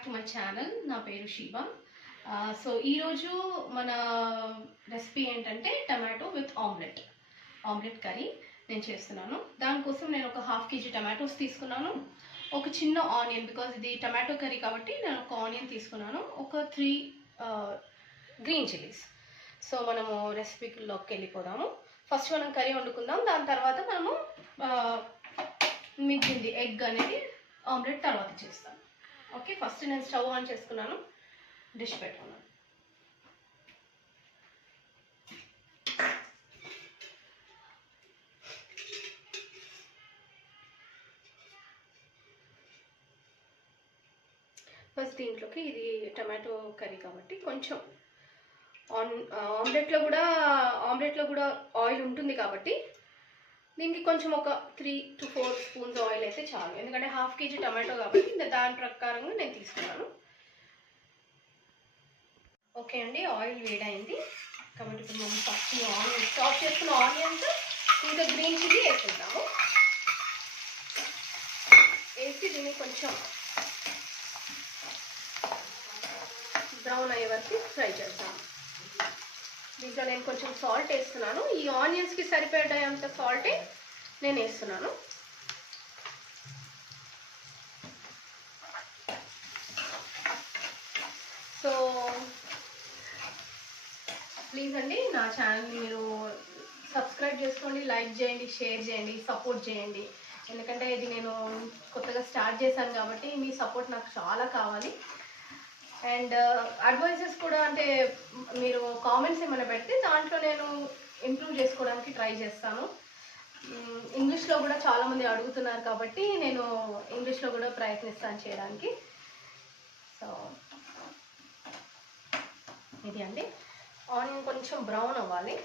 Back to my channel. నా పేరు Shiva. So ఈరోజు మన రెసిపీ ఏంటంటే టమాటో విత్ ఆమ్లెట్ కర్రీ నేను చేస్తున్నాను. దానికోసం నేను ఒక ½ kg టమాటోస్ తీసుకున్నాను. ఒక చిన్న ఆనియన్, బికాజ్ ఇది టమాటో కర్రీ కాబట్టి నేను ఒక ఆనియన్ తీసుకున్నాను. ఒక 3 గ్రీన్ చిల్లీస్. సో మనము రెసిపీలోకి వెళ్ళిపోదాము. ఫస్ట్ మనం కర్రీ వండుకుందాం. దాని తర్వాత మనము మిగిలింది ఎగ్ అనేది ఆమ్లెట్ తర్వాత చేస్తాను. ఓకే, ఫస్ట్ నేను స్టవ్ ఆన్ చేసుకున్నాను, డిష్ పెట్టుకున్నాను. ఫస్ట్ దీంట్లోకి, ఇది టమాటో కర్రీ కాబట్టి కొంచెం ఆమ్లెట్లో కూడా ఆయిల్ ఉంటుంది కాబట్టి దీనికి కొంచెం ఒక 3 to 4 స్పూన్స్ ఆయిల్ అయితే చాలు. ఎందుకంటే ½ kg టమాటో కాబట్టి దాని ప్రకారంగా నేను తీసుకున్నాను. ఓకే అండి, ఆయిల్ వేడైంది కాబట్టి ఇప్పుడు మనం ఫస్ట్ ఆనియన్ చాప్ చేసుకున్న ఆనియన్స్ ఇంకా గ్రీన్ చిల్లీ వేసుకుంటాము. వేసి దీన్ని కొంచెం బ్రౌన్ అయ్యే వరకు ఫ్రై చేస్తాము. దీంట్లో నేను కొంచెం సాల్ట్ వేస్తున్నాను. ఈ ఆనియన్స్కి సరిపడేంత సాల్టే నేను వేస్తున్నాను. సో ప్లీజ్ అండి, నా ఛానల్ని మీరు సబ్స్క్రైబ్ చేసుకోండి, లైక్ చేయండి, షేర్ చేయండి, సపోర్ట్ చేయండి. ఎందుకంటే ఇది నేను కొత్తగా స్టార్ట్ చేశాను కాబట్టి మీ సపోర్ట్ నాకు చాలా కావాలి. అండ్ అడ్వైజెస్ కూడా, అంటే మీరు కామెంట్స్ ఏమైనా పెడితే దాంట్లో నేను ఇంప్రూవ్ చేసుకోవడానికి ట్రై చేస్తాను. ఇంగ్లీష్లో కూడా చాలామంది అడుగుతున్నారు కాబట్టి నేను ఇంగ్లీష్లో కూడా ప్రయత్నిస్తాను చేయడానికి. సో ఇది అండి, ఆనియన్ కొంచెం బ్రౌన్ అవ్వాలి.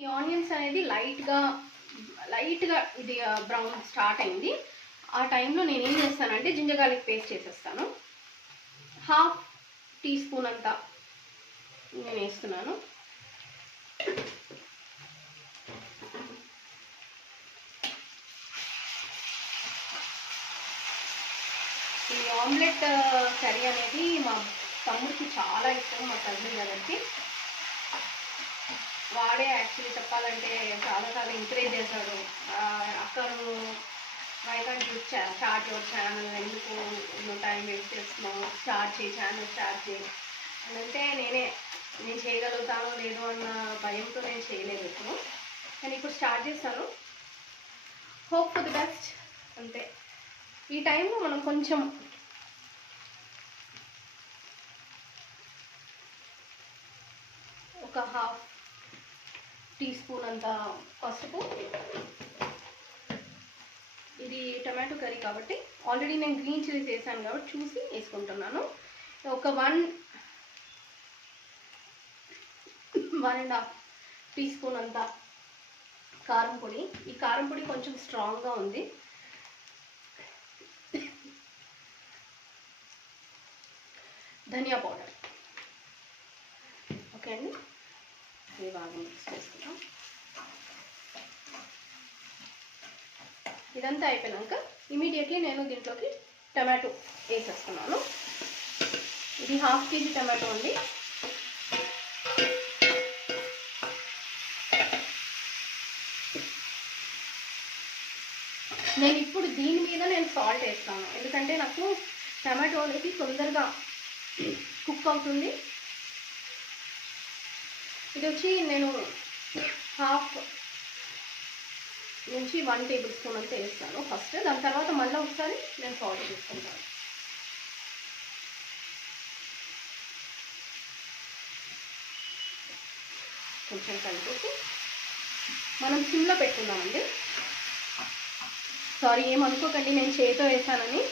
ఈ ఆనియన్స్ అనేది లైట్గా ఇది బ్రౌన్ స్టార్ట్ అయింది. ఆ టైంలో నేను ఏం చేస్తానంటే జింజర్ గార్లిక్ పేస్ట్ చేసేస్తాను. ½ టీ స్పూన్ అంతా నేను వేస్తున్నాను. ఈ ఆమ్లెట్ కర్రీ అనేది మా తమ్ముడికి చాలా ఇష్టం, మా కజిన్ గారికి. వాడే యాక్చువల్లీ చెప్పాలంటే చాలాసార్లు ఎంకరేజ్ చేశాడు. అసలు why can't you start your channel, ఎందుకు నువ్వు టైం వేస్ట్ చేస్తున్నావు, ఛానల్ స్టార్ట్ చేయి అని అంటే నేను చేయగలుగుతానో లేదో అన్న భయంతో నేను చేయలేదు ఇప్పుడు. కానీ ఇప్పుడు స్టార్ట్ చేస్తాను. హోప్ ఫర్ ది బెస్ట్ అంతే. ఈ టైంలో మనం కొంచెం ఒక ½ టీ స్పూన్ అంత పసుపు. ఇది టమాటో కర్రీ కాబట్టి ఆల్రెడీ నేను గ్రీన్ చిల్లీస్ వేసాను కాబట్టి చూసి వేసుకుంటున్నాను. ఒక 1.5 టీ స్పూన్ అంత కారం పొడి. ఈ కారం పొడి కొంచెం స్ట్రాంగ్గా ఉంది. ధనియా పౌడర్. ఓకే అండి, ఇది బాగా మిక్స్ చేసుకుందాం. ఇదంతా అయిపోయాక ఇమీడియట్లీ నేను దీంట్లోకి టమాటో వేసేస్తున్నాను. ఇది ½ kg టమాటో అండి. నేను ఇప్పుడు దీని మీద నేను సాల్ట్ వేస్తాను, ఎందుకంటే నాకు టమాటో అనేది తొందరగా కుక్ అవుతుంది. ఇది వచ్చి నేను ½ నుంచి 1 టేబుల్ స్పూన్ అంతా వేస్తాను ఫస్ట్. దాని తర్వాత మళ్ళీ ఒకసారి నేను సాల్ట్ తీసుకుంటాను. కొంచెం కలిపేసి మనం సిమ్లో పెట్టుకుందామండి. సారీ, ఏమనుకోకండి నేను చేతితో వేసానని.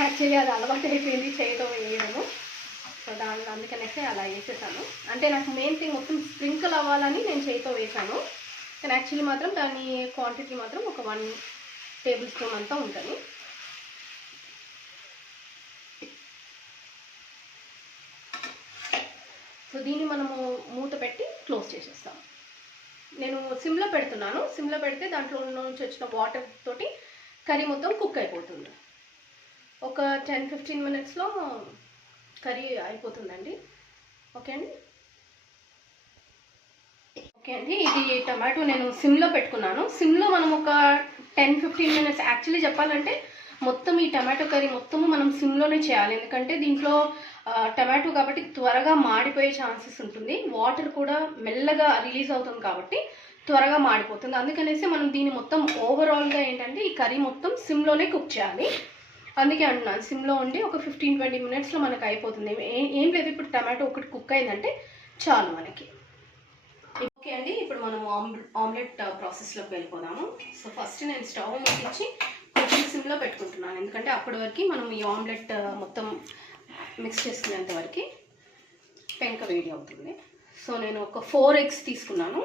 యాక్చువల్లీ అది అలవాటు అయిపోయింది చేతితో వేయడము. సో అందుకనేసి అలా వేసేసాను. అంటే నాకు మెయిన్ థింగ్ మొత్తం స్ప్రింకిల్ అవ్వాలని నేను చేతితో వేసాను. కానీ యాక్చువల్లీ మాత్రం దాని క్వాంటిటీ మాత్రం ఒక 1 టేబుల్ స్పూన్ అంతా ఉంటుంది. సో దీన్ని మనము మూత పెట్టి క్లోజ్ చేసేస్తాం. నేను సిమ్లో పెడుతున్నాను. సిమ్లో పెడితే దాంట్లో నుంచి వచ్చిన వాటర్ తోటి కర్రీ మొత్తం కుక్ అయిపోతుంది. ఒక 10-15 మినిట్స్లో కర్రీ అయిపోతుందండి. ఓకే అండి. ఓకే అండి, ఇది టమాటో నేను సిమ్లో పెట్టుకున్నాను. సిమ్లో మనం ఒక 10-15 మినిట్స్, యాక్చువల్లీ చెప్పాలంటే మొత్తం ఈ టమాటో కర్రీ మొత్తము మనం సిమ్లోనే చేయాలి. ఎందుకంటే దీంట్లో టమాటో కాబట్టి త్వరగా మాడిపోయే ఛాన్సెస్ ఉంటుంది. వాటర్ కూడా మెల్లగా రిలీజ్ అవుతుంది కాబట్టి త్వరగా మాడిపోతుంది. అందుకనేసి మనం దీన్ని మొత్తం ఓవరాల్గా ఏంటంటే ఈ కర్రీ మొత్తం సిమ్లోనే కుక్ చేయాలి. అందుకే అంటున్నాను సిమ్లో ఉండి ఒక 15-20 మినిట్స్లో మనకు అయిపోతుంది. ఏం లేదు, ఇప్పుడు టమాటో ఒకటి కుక్ అయిందంటే చాలు మనకి. ఓకే అండి, ఇప్పుడు మనం ఆమ్లెట్ ప్రాసెస్లోకి వెళ్ళిపోదాము. సో ఫస్ట్ నేను స్టవ్ ముట్టించి కొంచెం సిమ్లో పెట్టుకుంటున్నాను. ఎందుకంటే అప్పటి వరకు మనం ఈ ఆమ్లెట్ మొత్తం మిక్స్ చేసుకునేంత వరకు పెంక వేడి అవుతుంది. సో నేను ఒక 4 ఎగ్స్ తీసుకున్నాను.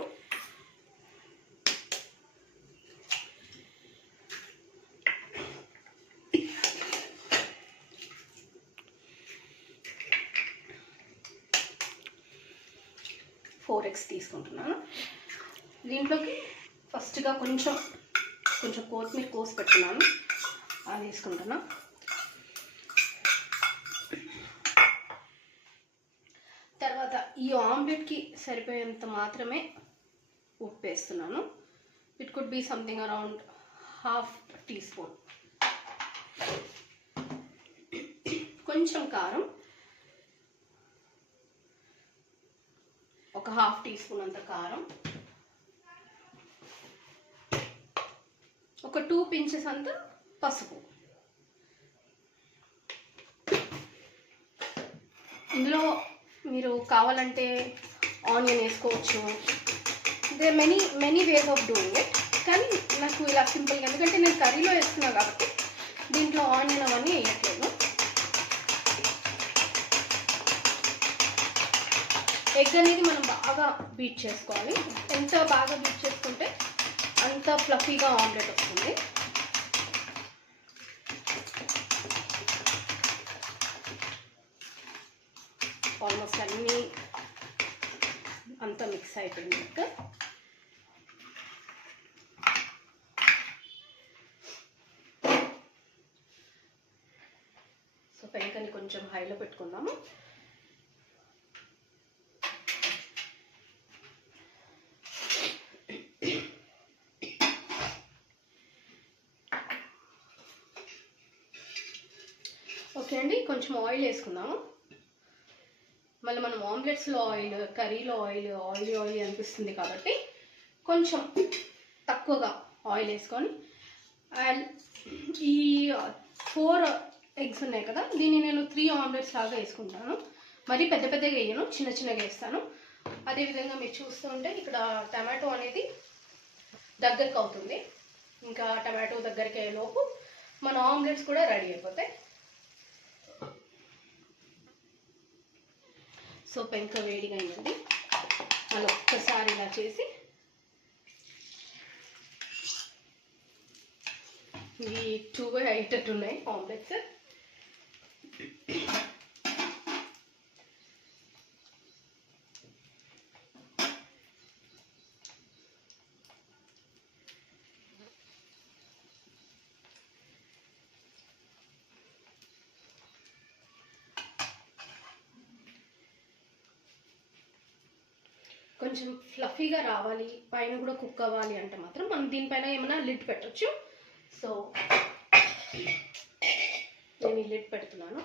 తీసుకుంటున్నాను. దీంట్లోకి ఫస్ట్గా కొంచెం కొత్తిమీర కోసి పెట్టుకున్నాను, అది వేసుకుంటున్నా. తర్వాత ఈ ఆమ్లెట్కి సరిపోయేంత మాత్రమే ఉప్పు వేస్తున్నాను. It could be something around 1/2 teaspoon. కొంచెం కారం, ఒక 1/2 టీ స్పూన్ అంత కారం, ఒక 2 పించెస్ అంత పసుపు. ఇందులో మీరు కావాలంటే ఆనియన్ వేసుకోవచ్చు. They many ways of doing it. కానీ నాకు ఇలా సింపుల్గా, ఎందుకంటే నేను కర్రీలో వేస్తున్నా కాబట్టి దీంట్లో ఆనియన్ అవన్నీ వేయట్లేదు. ఎగ్ అనేది మనం బాగా బీట్ చేసుకోవాలి. ఎంత బాగా బీట్ చేసుకుంటే అంత ఫ్లఫీగా ఆమ్లెట్ వస్తుంది. ఆల్మోస్ట్ అన్నీ అంతా మిక్స్ అయిపోయింది. సో పెంకని కొంచెం హైలో పెట్టుకుందాము. ఓకే అండి, కొంచెం ఆయిల్ వేసుకుందాము. మళ్ళీ మనం ఆమ్లెట్స్లో ఆయిల్, కర్రీలో ఆయిల్ అనిపిస్తుంది కాబట్టి కొంచెం తక్కువగా ఆయిల్ వేసుకొని, ఈ 4 ఎగ్స్ ఉన్నాయి కదా, దీన్ని నేను 3 ఆమ్లెట్స్ లాగా వేసుకుంటాను. మరీ పెద్ద పెద్దగా వేయను, చిన్నగా వేస్తాను. అదేవిధంగా మీరు చూస్తూ ఉంటే ఇక్కడ టమాటో అనేది దగ్గరకు అవుతుంది. ఇంకా టమాటో దగ్గరికి అయ్యేలోపు మన ఆమ్లెట్స్ కూడా రెడీ అయిపోతాయి. సో పెంక వేడిగా అయిందండి. మళ్ళీ ఒక్కసారి ఇలా చేసి, ఇవి 2 అయ్యేటట్టు ఉన్నాయి ఆమ్లెట్స్. కొంచెం ఫ్లఫీగా రావాలి, పైన కూడా కుక్ అవ్వాలి అంటే మాత్రం మనం దీనిపైన ఏమైనా లిడ్ పెట్టచ్చు. సో నేను ఈ లిడ్ పెడుతున్నాను.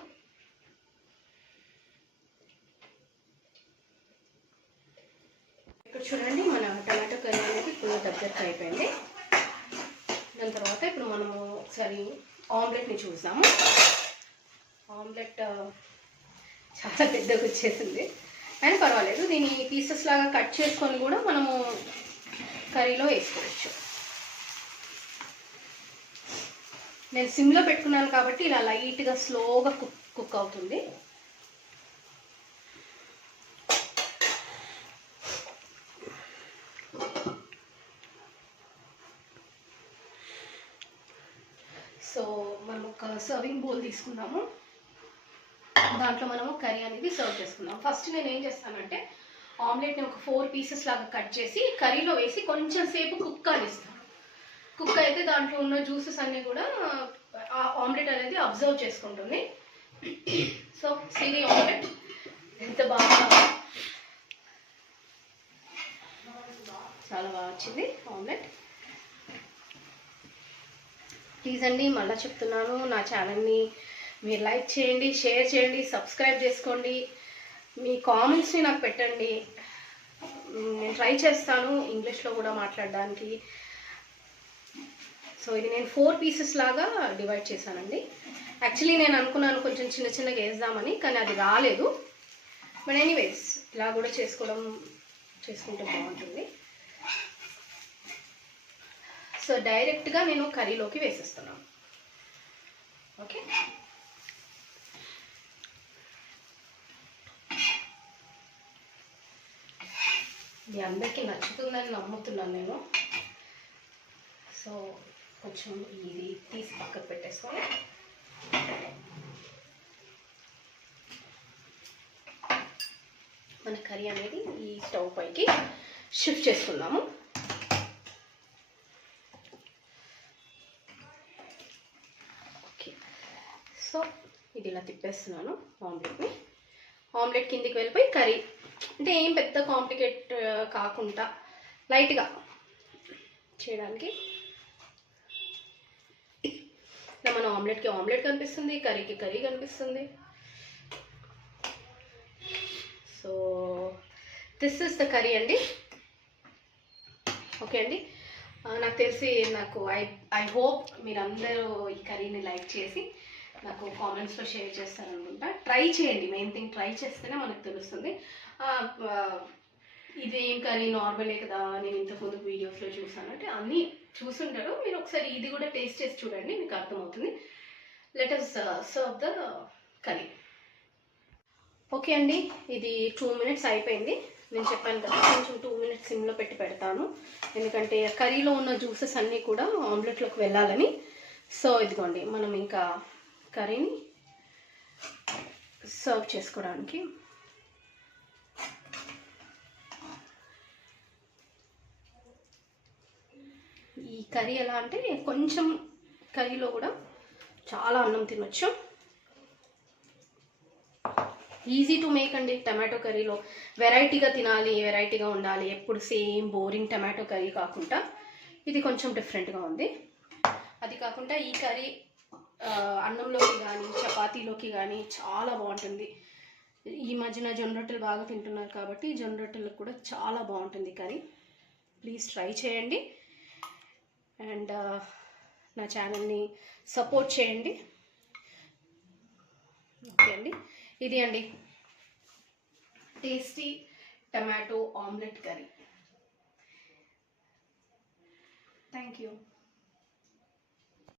ఇక్కడ చూడండి, మన టమాటో కర్రీ అనేది ఫుల్ దగ్గరకు అయిపోయింది. దాని తర్వాత ఇప్పుడు మనము ఒకసారి ఆమ్లెట్ని చూద్దాము. ఆమ్లెట్ చాలా పెద్దగా వచ్చేసింది, అని పర్వాలేదు. దీన్ని పీసెస్ లాగా కట్ చేసుకొని కూడా మనము కర్రీలో వేసుకోవచ్చు. నేను సిమ్లో పెట్టుకున్నాను కాబట్టి ఇలా లైట్గా స్లోగా కుక్ అవుతుంది. సర్వింగ్ బౌల్ తీసుకుందాము. దాంట్లో మనము కర్రీ అనేది సర్వ్ చేసుకుందాం. ఫస్ట్ నేను ఏం చేస్తానంటే ఆమ్లెట్ని ఒక 4 పీసెస్ లాగా కట్ చేసి కర్రీలో వేసి కొంచెం సేపు కుక్ కానిస్తాను. కుక్ అయితే దాంట్లో ఉన్న జ్యూసెస్ అన్నీ కూడా ఆ ఆమ్లెట్ అనేది అబ్జర్వ్ చేసుకుంటుంది. సో సిరి ఆమ్లెట్ ఎంత బాగా, చాలా బాగా వచ్చింది ఆమ్లెట్. ప్లీజ్ అండి, మళ్ళీ చెప్తున్నాను, నా ఛానల్ని మీరు లైక్ చేయండి, షేర్ చేయండి, సబ్స్క్రైబ్ చేసుకోండి. మీ కామెంట్స్ని నాకు పెట్టండి. నేను ట్రై చేస్తాను ఇంగ్లీష్లో కూడా మాట్లాడడానికి. సో ఇది నేను 4 పీసెస్ లాగా డివైడ్ చేశానండి. యాక్చువల్లీ నేను అనుకున్నాను కొంచెం చిన్న చిన్నగా వేద్దామని, కానీ అది రాలేదు. బట్ ఎనీవేస్ ఇలా కూడా చేసుకుంటే బాగుంటుంది. సో డైరెక్ట్గా నేను కర్రీలోకి వేసేస్తున్నాను. ఓకే, ఇది అందరికీ నచ్చుతుందని నమ్ముతున్నాను నేను. సో కొంచెం ఇది తీసి పక్కకు పెట్టేసుకొని మన కర్రీ అనేది ఈ స్టవ్ పైకి షిఫ్ట్ చేసుకుందాము. ఓకే, సో ఇది ఇలా తిప్పేస్తున్నాను ఆమ్లెట్ని. ఆమ్లెట్ కిందికి వెళ్ళిపోయి కర్రీ అంటే ఏం పెద్ద కాంప్లికేట్ కాకుండా లైట్గా చేయడానికి ఇలా మన ఆమ్లెట్కి ఆమ్లెట్ కనిపిస్తుంది, కర్రీకి కర్రీ కనిపిస్తుంది. So this is the curry అండి. ఓకే అండి, నాకు తెలిసి ఐ హోప్ మీరందరూ ఈ కర్రీని లైక్ చేసి నాకు కామెంట్స్లో షేర్ చేస్తారనుకుంటా. ట్రై చేయండి, మెయిన్ థింగ్ ట్రై చేస్తేనే మనకు తెలుస్తుంది. ఇదేం కర్రీ నార్మలే కదా, నేను ఇంతకుముందు వీడియోస్లో చూసాను అంటే అన్నీ చూసుంటారు. మీరు ఒకసారి ఇది కూడా టేస్ట్ చేసి చూడండి, మీకు అర్థమవుతుంది. Let us serve the curry. Okay అండి, ఇది 2 minutes అయిపోయింది. నేను చెప్పాను కదా కొంచెం 2 minutes సిమ్లో పెట్టి పెడతాను, ఎందుకంటే కర్రీలో ఉన్న జ్యూసెస్ అన్నీ కూడా ఆమ్లెట్లోకి వెళ్ళాలని. సో ఇదిగోండి, మనం ఇంకా కర్రీని సర్వ్ చేసుకోవడానికి ఈ కర్రీ ఎలా అంటే కొంచెం కర్రీలో కూడా చాలా అన్నం తినొచ్చు. ఈజీ టు మేక్ అండి. టమాటో కర్రీలో వెరైటీగా తినాలి, వెరైటీగా ఉండాలి, ఎప్పుడు సేమ్ బోరింగ్ టమాటో కర్రీ కాకుండా ఇది కొంచెం డిఫరెంట్గా ఉంది. అది కాకుండా ఈ కర్రీ అన్నంలోకి కానీ చపాతీలోకి కానీ చాలా బాగుంటుంది. ఈ మధ్యన జొన్న రొట్టెలు బాగా తింటున్నారు కాబట్టి జొన్న రొట్టెలకు కూడా చాలా బాగుంటుంది కర్రీ. ప్లీజ్ ట్రై చేయండి అండ్ నా ఛానల్ని సపోర్ట్ చేయండి. ఓకే అండి, ఇది అండి tasty tomato omelette curry. Thank you.